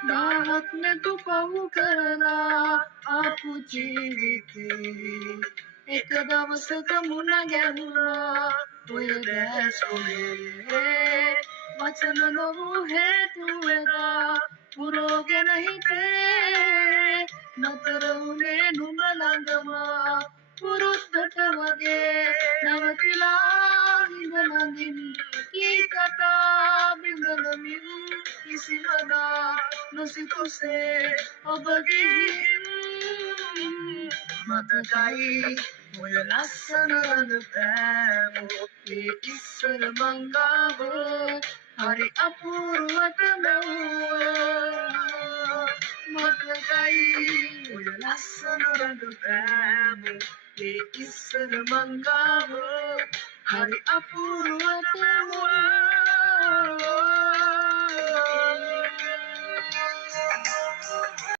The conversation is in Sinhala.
दाहक ने तू पहु करला आपु जीविते एक दवसක මුණ ගැහුණා ඔය දැස් ඔලේ වචන නොවූ හේතු එදා පුරෝගෙන හිතේ නතර වුණේ නුඹ ළඟම පුරුද්දට වගේ නැවතිලා හිඳ ළඟින් කී කතා බිඳලමින් කිසිවදා නොසිතුසේ ඔබ ගිහින් මතකයි ඔය ලස්සන රඟපෑම ඒ ඉස්සර මංගාව හරි අපූර්වට මැව්වා මතකයි ඔය ලස්සන රඟපෑම ඒ ඉස්සර මංගාව හරි අපූර්වට මැව්වා